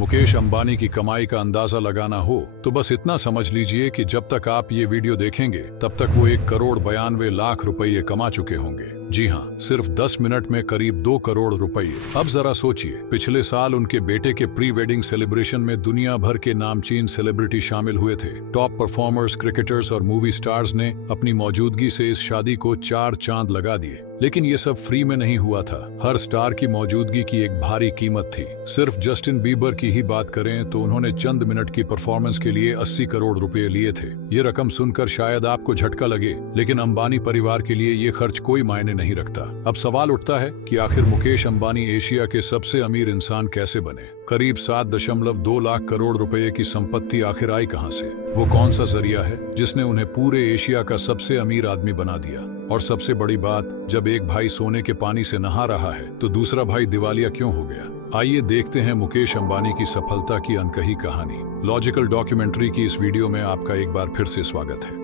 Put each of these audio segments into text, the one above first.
मुकेश अंबानी की कमाई का अंदाजा लगाना हो तो बस इतना समझ लीजिए कि जब तक आप ये वीडियो देखेंगे तब तक वो 1,92,00,000 रुपये कमा चुके होंगे। जी हाँ, सिर्फ 10 मिनट में करीब 2 करोड़ रुपये। अब जरा सोचिए, पिछले साल उनके बेटे के प्री वेडिंग सेलिब्रेशन में दुनिया भर के नामचीन सेलिब्रिटी शामिल हुए थे। टॉप परफॉर्मर्स, क्रिकेटर्स और मूवी स्टार्स ने अपनी मौजूदगी से इस शादी को 4 चांद लगा दिए। लेकिन ये सब फ्री में नहीं हुआ था। हर स्टार की मौजूदगी की एक भारी कीमत थी। सिर्फ जस्टिन बीबर की ही बात करें तो उन्होंने चंद मिनट की परफॉर्मेंस के लिए 80 करोड़ रुपए लिए थे। ये रकम सुनकर शायद आपको झटका लगे, लेकिन अंबानी परिवार के लिए ये खर्च कोई मायने नहीं रखता। अब सवाल उठता है कि आखिर मुकेश अंबानी एशिया के सबसे अमीर इंसान कैसे बने? करीब 7.2 लाख करोड़ रुपए की संपत्ति आखिर आई कहां से? वो कौन सा जरिया है जिसने उन्हें पूरे एशिया का सबसे अमीर आदमी बना दिया? और सबसे बड़ी बात, जब एक भाई सोने के पानी से नहा रहा है तो दूसरा भाई दिवालिया क्यों हो गया? आइए देखते हैं मुकेश अंबानी की सफलता की अनकही कहानी। लॉजिकल डॉक्यूमेंट्री की इस वीडियो में आपका एक बार फिर से स्वागत है।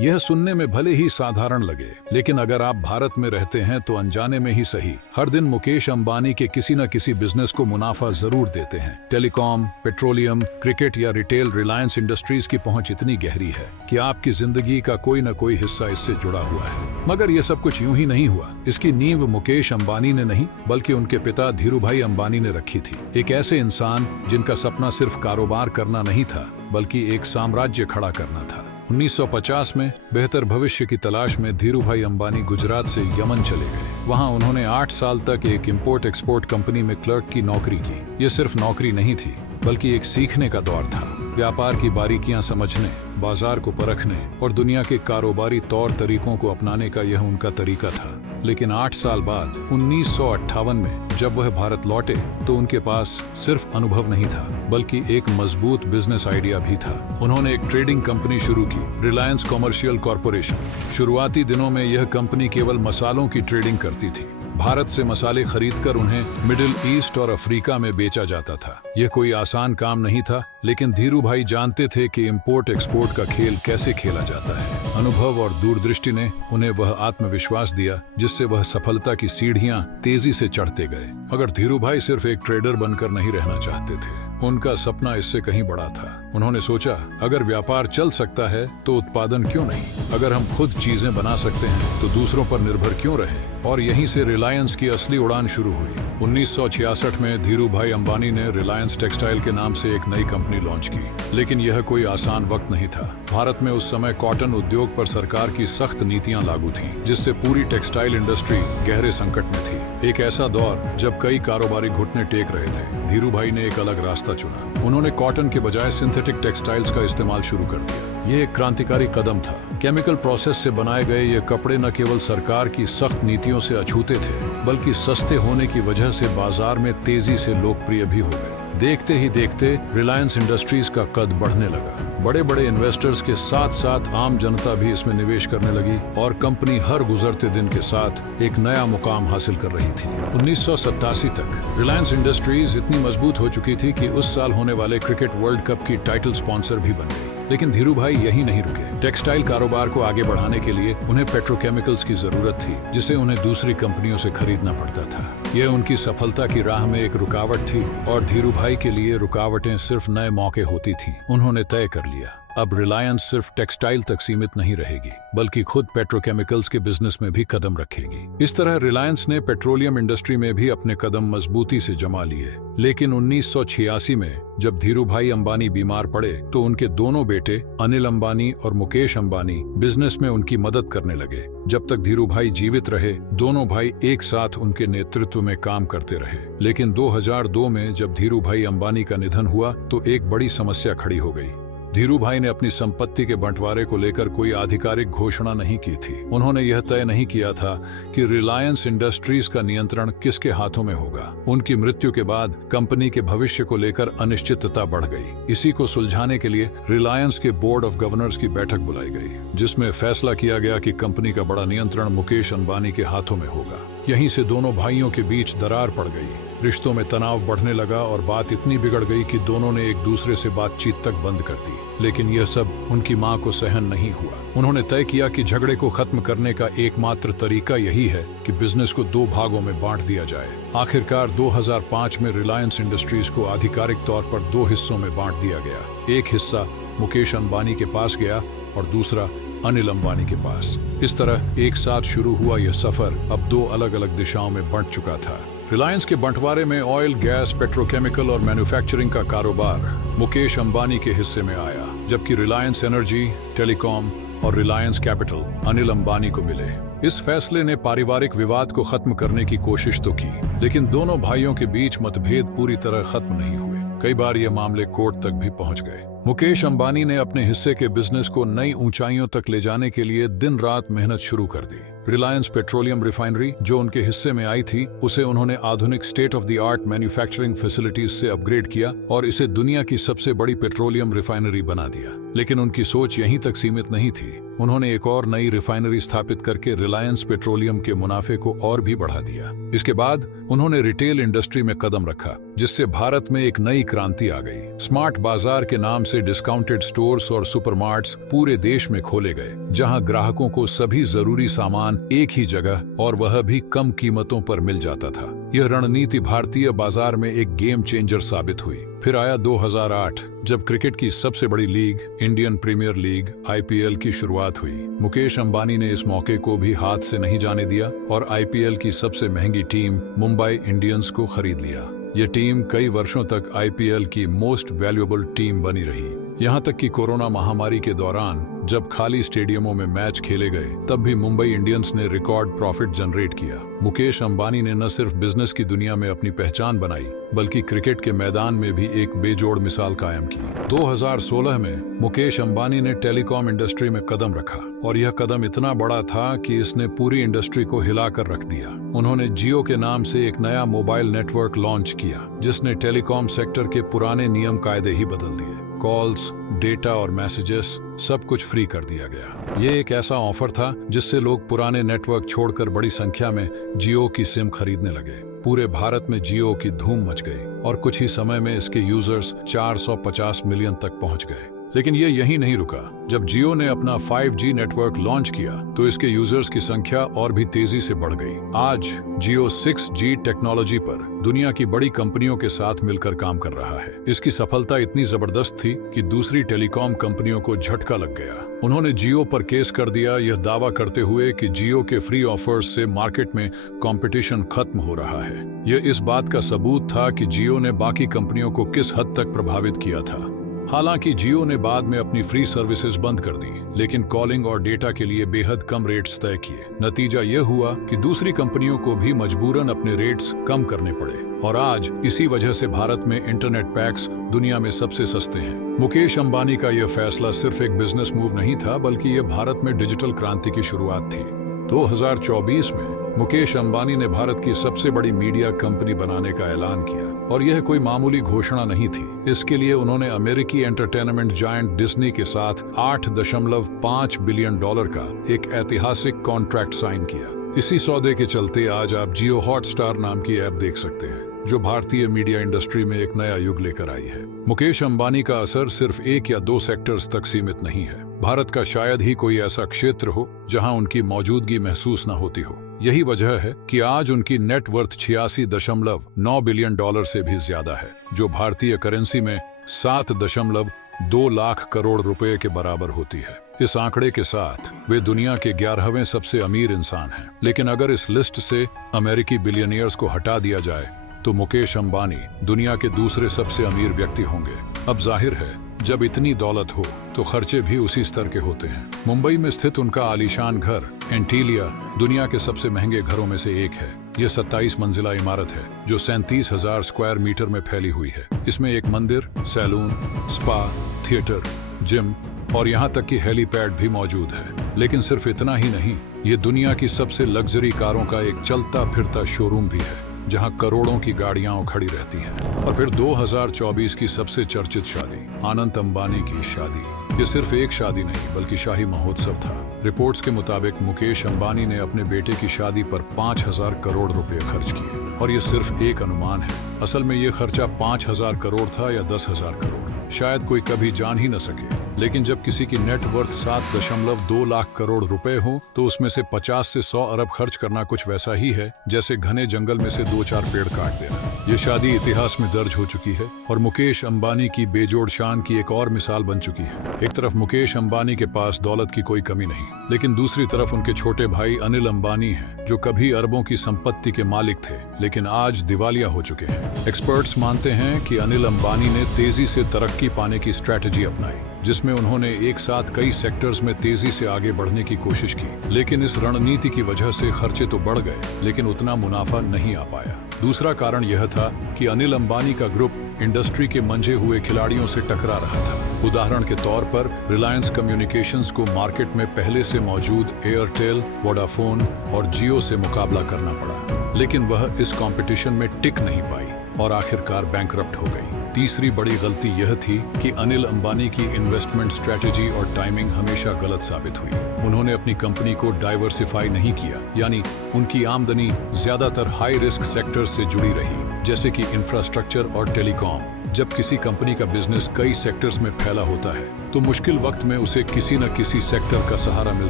यह सुनने में भले ही साधारण लगे, लेकिन अगर आप भारत में रहते हैं तो अनजाने में ही सही, हर दिन मुकेश अंबानी के किसी न किसी बिजनेस को मुनाफा जरूर देते हैं। टेलीकॉम, पेट्रोलियम, क्रिकेट या रिटेल, रिलायंस इंडस्ट्रीज की पहुंच इतनी गहरी है कि आपकी जिंदगी का कोई न कोई हिस्सा इससे जुड़ा हुआ है। मगर यह सब कुछ यूं ही नहीं हुआ। इसकी नींव मुकेश अंबानी ने नहीं, बल्कि उनके पिता धीरूभाई अंबानी ने रखी थी। एक ऐसे इंसान जिनका सपना सिर्फ कारोबार करना नहीं था, बल्कि एक साम्राज्य खड़ा करना था। 1950 में बेहतर भविष्य की तलाश में धीरूभाई अंबानी गुजरात से यमन चले गए। वहां उन्होंने 8 साल तक एक इंपोर्ट एक्सपोर्ट कंपनी में क्लर्क की नौकरी की। ये सिर्फ नौकरी नहीं थी, बल्कि एक सीखने का दौर था। व्यापार की बारीकियां समझने, बाजार को परखने और दुनिया के कारोबारी तौर तरीकों को अपनाने का यह उनका तरीका था। लेकिन 8 साल बाद 1958 में जब वह भारत लौटे तो उनके पास सिर्फ अनुभव नहीं था, बल्कि एक मजबूत बिजनेस आइडिया भी था। उन्होंने एक ट्रेडिंग कंपनी शुरू की, रिलायंस कॉमर्शियल कॉरपोरेशन। शुरुआती दिनों में यह कंपनी केवल मसालों की ट्रेडिंग करती थी। भारत से मसाले खरीदकर उन्हें मिडिल ईस्ट और अफ्रीका में बेचा जाता था। यह कोई आसान काम नहीं था, लेकिन धीरूभाई जानते थे कि इंपोर्ट एक्सपोर्ट का खेल कैसे खेला जाता है। अनुभव और दूरदृष्टि ने उन्हें वह आत्मविश्वास दिया जिससे वह सफलता की सीढ़ियां तेजी से चढ़ते गए। मगर धीरूभाई सिर्फ एक ट्रेडर बनकर नहीं रहना चाहते थे। उनका सपना इससे कहीं बड़ा था। उन्होंने सोचा, अगर व्यापार चल सकता है तो उत्पादन क्यों नहीं? अगर हम खुद चीजें बना सकते हैं तो दूसरों पर निर्भर क्यों रहे? और यहीं से रिलायंस की असली उड़ान शुरू हुई। 1966 में धीरूभाई अंबानी ने रिलायंस टेक्सटाइल के नाम से एक नई कंपनी लॉन्च की। लेकिन यह कोई आसान वक्त नहीं था। भारत में उस समय कॉटन उद्योग पर सरकार की सख्त नीतियां लागू थीं, जिससे पूरी टेक्सटाइल इंडस्ट्री गहरे संकट में थी। एक ऐसा दौर जब कई कारोबारी घुटने टेक रहे थे। धीरूभाई ने एक अलग रास्ता चुना। उन्होंने कॉटन के बजाय सिंथेटिक टेक्सटाइल्स का इस्तेमाल शुरू कर दिया। यह एक क्रांतिकारी कदम था। केमिकल प्रोसेस से बनाए गए ये कपड़े न केवल सरकार की सख्त नीतियों से अछूते थे, बल्कि सस्ते होने की वजह से बाजार में तेजी से लोकप्रिय भी हो गए। देखते ही देखते रिलायंस इंडस्ट्रीज का कद बढ़ने लगा। बड़े बड़े इन्वेस्टर्स के साथ साथ आम जनता भी इसमें निवेश करने लगी और कंपनी हर गुजरते दिन के साथ एक नया मुकाम हासिल कर रही थी। 1987 तक रिलायंस इंडस्ट्रीज इतनी मजबूत हो चुकी थी कि उस साल होने वाले क्रिकेट वर्ल्ड कप की टाइटल स्पॉन्सर भी बन गई। लेकिन धीरूभाई यही नहीं रुके। टेक्सटाइल कारोबार को आगे बढ़ाने के लिए उन्हें पेट्रोकेमिकल्स की जरूरत थी, जिसे उन्हें दूसरी कंपनियों से खरीदना पड़ता था। यह उनकी सफलता की राह में एक रुकावट थी और धीरूभाई के लिए रुकावटें सिर्फ नए मौके होती थी। उन्होंने तय कर लिया, अब रिलायंस सिर्फ टेक्सटाइल तक सीमित नहीं रहेगी, बल्कि खुद पेट्रोकेमिकल्स के बिजनेस में भी कदम रखेगी। इस तरह रिलायंस ने पेट्रोलियम इंडस्ट्री में भी अपने कदम मजबूती से जमा लिए। लेकिन 1986 में जब धीरूभाई अंबानी बीमार पड़े तो उनके दोनों बेटे अनिल अंबानी और मुकेश अंबानी बिजनेस में उनकी मदद करने लगे। जब तक धीरूभाई जीवित रहे, दोनों भाई एक साथ उनके नेतृत्व में काम करते रहे। लेकिन 2002 में जब धीरूभाई अंबानी का निधन हुआ तो एक बड़ी समस्या खड़ी हो गई। धीरूभाई ने अपनी संपत्ति के बंटवारे को लेकर कोई आधिकारिक घोषणा नहीं की थी। उन्होंने यह तय नहीं किया था कि रिलायंस इंडस्ट्रीज का नियंत्रण किसके हाथों में होगा। उनकी मृत्यु के बाद कंपनी के भविष्य को लेकर अनिश्चितता बढ़ गई। इसी को सुलझाने के लिए रिलायंस के बोर्ड ऑफ गवर्नर्स की बैठक बुलाई गई, जिसमें फैसला किया गया कि कंपनी का बड़ा नियंत्रण मुकेश अंबानी के हाथों में होगा। यहीं से दोनों भाइयों के बीच दरार पड़ गई। रिश्तों में तनाव बढ़ने लगा और बात इतनी बिगड़ गई कि दोनों ने एक दूसरे से बातचीत तक बंद कर दी। लेकिन यह सब उनकी मां को सहन नहीं हुआ। उन्होंने तय किया कि झगड़े को खत्म करने का एकमात्र तरीका यही है कि बिजनेस को 2 भागों में बांट दिया जाए। आखिरकार 2005 में रिलायंस इंडस्ट्रीज को आधिकारिक तौर पर 2 हिस्सों में बांट दिया गया। एक हिस्सा मुकेश अंबानी के पास गया और दूसरा अनिल अंबानी के पास। इस तरह एक साथ शुरू हुआ यह सफर अब 2 अलग अलग दिशाओं में बंट चुका था। रिलायंस के बंटवारे में ऑयल, गैस, पेट्रोकेमिकल और मैन्युफैक्चरिंग का कारोबार मुकेश अंबानी के हिस्से में आया, जबकि रिलायंस एनर्जी, टेलीकॉम और रिलायंस कैपिटल अनिल अंबानी को मिले। इस फैसले ने पारिवारिक विवाद को खत्म करने की कोशिश तो की, लेकिन दोनों भाइयों के बीच मतभेद पूरी तरह खत्म नहीं हुए। कई बार ये मामले कोर्ट तक भी पहुंच गए। मुकेश अंबानी ने अपने हिस्से के बिजनेस को नई ऊंचाइयों तक ले जाने के लिए दिन रात मेहनत शुरू कर दी। रिलायंस पेट्रोलियम रिफाइनरी जो उनके हिस्से में आई थी, उसे उन्होंने आधुनिक state of the art manufacturing facilities से अपग्रेड किया और इसे दुनिया की सबसे बड़ी पेट्रोलियम रिफाइनरी बना दिया। लेकिन उनकी सोच यहीं तक सीमित नहीं थी। उन्होंने एक और नई रिफाइनरी स्थापित करके रिलायंस पेट्रोलियम के मुनाफे को और भी बढ़ा दिया। इसके बाद उन्होंने रिटेल इंडस्ट्री में कदम रखा, जिससे भारत में एक नई क्रांति आ गई। स्मार्ट बाजार के नाम से डिस्काउंटेड स्टोर्स और सुपरमार्ट्स पूरे देश में खोले गए, जहां ग्राहकों को सभी जरूरी सामान एक ही जगह और वह भी कम कीमतों पर मिल जाता था। यह रणनीति भारतीय बाजार में एक गेम चेंजर साबित हुई। फिर आया 2008, जब क्रिकेट की सबसे बड़ी league Indian Premier League IPL की शुरुआत हुई। मुकेश अंबानी ने इस मौके को भी हाथ से नहीं जाने दिया और IPL की सबसे महंगी टीम मुंबई इंडियंस को खरीद लिया। यह टीम कई वर्षों तक IPL की मोस्ट वैल्यूएबल टीम बनी रही। यहाँ तक कि कोरोना महामारी के दौरान जब खाली स्टेडियमों में मैच खेले गए, तब भी मुंबई इंडियंस ने रिकॉर्ड प्रॉफिट जनरेट किया। मुकेश अंबानी ने न सिर्फ बिजनेस की दुनिया में अपनी पहचान बनाई, बल्कि क्रिकेट के मैदान में भी एक बेजोड़ मिसाल कायम की। 2016 में मुकेश अंबानी ने टेलीकॉम इंडस्ट्री में कदम रखा और यह कदम इतना बड़ा था कि इसने पूरी इंडस्ट्री को हिलाकर रख दिया। उन्होंने जियो के नाम से एक नया मोबाइल नेटवर्क लॉन्च किया, जिसने टेलीकॉम सेक्टर के पुराने नियम कायदे ही बदल दिए। कॉल्स, डेटा और मैसेजेस सब कुछ फ्री कर दिया गया। ये एक ऐसा ऑफर था जिससे लोग पुराने नेटवर्क छोड़कर बड़ी संख्या में जियो की सिम खरीदने लगे। पूरे भारत में जियो की धूम मच गई और कुछ ही समय में इसके यूजर्स 450 मिलियन तक पहुंच गए। लेकिन ये यहीं नहीं रुका। जब जियो ने अपना 5G नेटवर्क लॉन्च किया, तो इसके यूजर्स की संख्या और भी तेजी से बढ़ गई। आज जियो 6G टेक्नोलॉजी पर दुनिया की बड़ी कंपनियों के साथ मिलकर काम कर रहा है। इसकी सफलता इतनी जबरदस्त थी कि दूसरी टेलीकॉम कंपनियों को झटका लग गया। उन्होंने जियो पर केस कर दिया, यह दावा करते हुए कि जियो के फ्री ऑफर्स से मार्केट में कंपटीशन खत्म हो रहा है। यह इस बात का सबूत था कि जियो ने बाकी कंपनियों को किस हद तक प्रभावित किया था। हालांकि जियो ने बाद में अपनी फ्री सर्विसेज बंद कर दी, लेकिन कॉलिंग और डेटा के लिए बेहद कम रेट्स तय किए। नतीजा यह हुआ कि दूसरी कंपनियों को भी मजबूरन अपने रेट्स कम करने पड़े और आज इसी वजह से भारत में इंटरनेट पैक्स दुनिया में सबसे सस्ते हैं। मुकेश अंबानी का यह फैसला सिर्फ एक बिजनेस मूव नहीं था, बल्कि यह भारत में डिजिटल क्रांति की शुरुआत थी। 2024 में मुकेश अंबानी ने भारत की सबसे बड़ी मीडिया कंपनी बनाने का ऐलान किया और यह कोई मामूली घोषणा नहीं थी। इसके लिए उन्होंने अमेरिकी एंटरटेनमेंट जायंट डिज्नी के साथ $8.5 बिलियन का एक ऐतिहासिक कॉन्ट्रैक्ट साइन किया। इसी सौदे के चलते आज आप जियो हॉटस्टार नाम की ऐप देख सकते हैं, जो भारतीय मीडिया इंडस्ट्री में एक नया युग लेकर आई है। मुकेश अंबानी का असर सिर्फ 1 या 2 सेक्टर्स तक सीमित नहीं है। भारत का शायद ही कोई ऐसा क्षेत्र हो जहां उनकी मौजूदगी महसूस न होती हो। यही वजह है कि आज उनकी नेटवर्थ $86.9 बिलियन से भी ज्यादा है, जो भारतीय करेंसी में 7.2 लाख करोड़ रुपए के बराबर होती है। इस आंकड़े के साथ वे दुनिया के 11वें सबसे अमीर इंसान हैं। लेकिन अगर इस लिस्ट से अमेरिकी बिलियनियर्स को हटा दिया जाए, तो मुकेश अंबानी दुनिया के दूसरे सबसे अमीर व्यक्ति होंगे। अब जाहिर है, जब इतनी दौलत हो तो खर्चे भी उसी स्तर के होते हैं। मुंबई में स्थित उनका आलीशान घर एंटीलिया दुनिया के सबसे महंगे घरों में से एक है। यह 27 मंजिला इमारत है, जो 37,000 स्क्वायर मीटर में फैली हुई है। इसमें एक मंदिर, सैलून, स्पा, थिएटर, जिम और यहाँ तक कि हेलीपैड भी मौजूद है। लेकिन सिर्फ इतना ही नहीं, ये दुनिया की सबसे लग्जरी कारों का एक चलता फिरता शोरूम भी है। जहां करोड़ों की गाड़ियां खड़ी रहती हैं। और फिर 2024 की सबसे चर्चित शादी, अनंत अंबानी की शादी। ये सिर्फ एक शादी नहीं बल्कि शाही महोत्सव था। रिपोर्ट्स के मुताबिक मुकेश अंबानी ने अपने बेटे की शादी पर 5,000 करोड़ रुपए खर्च किए। और ये सिर्फ एक अनुमान है, असल में ये खर्चा 5,000 करोड़ था या 10,000 करोड़, शायद कोई कभी जान ही न सके। लेकिन जब किसी की नेट वर्थ 7.2 लाख करोड़ रुपए हो तो उसमें से 50 से 100 अरब खर्च करना कुछ वैसा ही है जैसे घने जंगल में से 2-4 पेड़ काट देना। ये शादी इतिहास में दर्ज हो चुकी है और मुकेश अंबानी की बेजोड़ शान की एक और मिसाल बन चुकी है। एक तरफ मुकेश अंबानी के पास दौलत की कोई कमी नहीं, लेकिन दूसरी तरफ उनके छोटे भाई अनिल अंबानी हैं, जो कभी अरबों की संपत्ति के मालिक थे लेकिन आज दिवालिया हो चुके हैं। एक्सपर्ट्स मानते हैं कि अनिल अंबानी ने तेजी से तरक्की पाने की स्ट्रैटेजी अपनाई, जिसमें उन्होंने एक साथ कई सेक्टर्स में तेजी से आगे बढ़ने की कोशिश की। लेकिन इस रणनीति की वजह से खर्चे तो बढ़ गए लेकिन उतना मुनाफा नहीं आ पाया। दूसरा कारण यह था कि अनिल अंबानी का ग्रुप इंडस्ट्री के मंझे हुए खिलाड़ियों से टकरा रहा था। उदाहरण के तौर पर रिलायंस कम्युनिकेशंस को मार्केट में पहले से मौजूद एयरटेल, वोडाफोन और जियो से मुकाबला करना पड़ा, लेकिन वह इस कंपटीशन में टिक नहीं पाई और आखिरकार बैंकरप्ट हो गई। तीसरी बड़ी गलती यह थी कि अनिल अंबानी की इन्वेस्टमेंट स्ट्रैटेजी और टाइमिंग हमेशा गलत साबित हुई। उन्होंने अपनी कंपनी को डाइवर्सिफाई नहीं किया, यानी उनकी आमदनी ज्यादातर हाई रिस्क सेक्टर से जुड़ी रही, जैसे कि इंफ्रास्ट्रक्चर और टेलीकॉम। जब किसी कंपनी का बिजनेस कई सेक्टर्स में फैला होता है तो मुश्किल वक्त में उसे किसी न किसी सेक्टर का सहारा मिल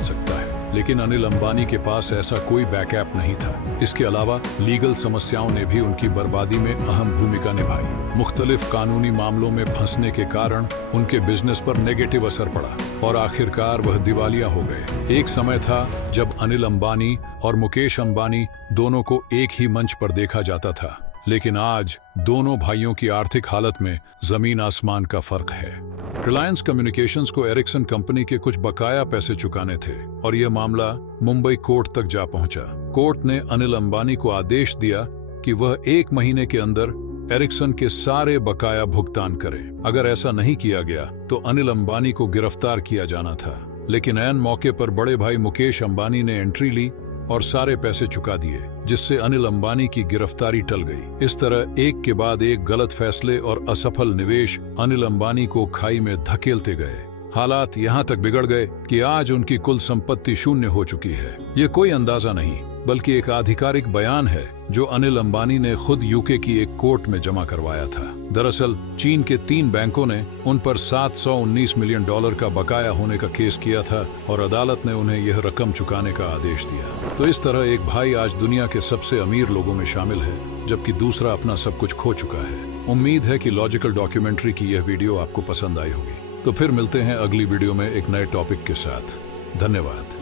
सकता है, लेकिन अनिल अंबानी के पास ऐसा कोई बैकअप नहीं था। इसके अलावा लीगल समस्याओं ने भी उनकी बर्बादी में अहम भूमिका निभाई। मुख्तलिफ कानूनी मामलों में फंसने के कारण उनके बिजनेस पर नेगेटिव असर पड़ा और आखिरकार वह दिवालिया हो गए। एक समय था जब अनिल अंबानी और मुकेश अंबानी दोनों को एक ही मंच पर देखा जाता था, लेकिन आज दोनों भाइयों की आर्थिक हालत में जमीन आसमान का फर्क है। रिलायंस कम्युनिकेशंस को एरिक्सन कंपनी के कुछ बकाया पैसे चुकाने थे और यह मामला मुंबई कोर्ट तक जा पहुंचा। कोर्ट ने अनिल अंबानी को आदेश दिया कि वह 1 महीने के अंदर एरिक्सन के सारे बकाया भुगतान करे। अगर ऐसा नहीं किया गया तो अनिल अंबानी को गिरफ्तार किया जाना था, लेकिन ऐन मौके पर बड़े भाई मुकेश अंबानी ने एंट्री ली और सारे पैसे चुका दिए, जिससे अनिल अंबानी की गिरफ्तारी टल गई। इस तरह एक के बाद एक गलत फैसले और असफल निवेश अनिल अंबानी को खाई में धकेलते गए। हालात यहाँ तक बिगड़ गए कि आज उनकी कुल संपत्ति शून्य हो चुकी है। ये कोई अंदाजा नहीं बल्कि एक आधिकारिक बयान है जो अनिल अंबानी ने खुद यूके की एक कोर्ट में जमा करवाया था। दरअसल चीन के 3 बैंकों ने उन पर $719 मिलियन का बकाया होने का केस किया था और अदालत ने उन्हें यह रकम चुकाने का आदेश दिया। तो इस तरह एक भाई आज दुनिया के सबसे अमीर लोगों में शामिल है, जबकि दूसरा अपना सब कुछ खो चुका है। उम्मीद है कि लॉजिकल डॉक्यूमेंट्री की यह वीडियो आपको पसंद आई होगी। तो फिर मिलते हैं अगली वीडियो में एक नए टॉपिक के साथ। धन्यवाद।